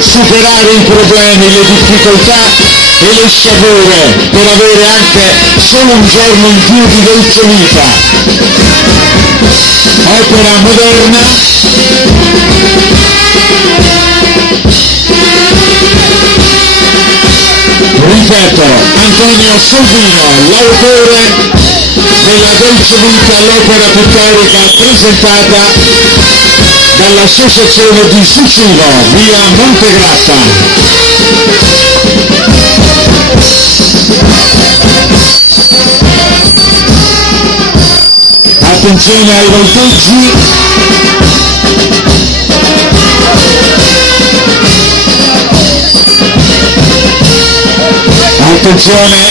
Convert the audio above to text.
superare i problemi, le difficoltà e le sciagure per avere anche solo un giorno in più di dolce vita. Opera moderna, ripeto, Antonio Salvino, l'autore della dolce vita, l'opera pittorica presentata dall'associazione di Sucino, via Montegrappa. Attenzione ai volteggi, attenzione,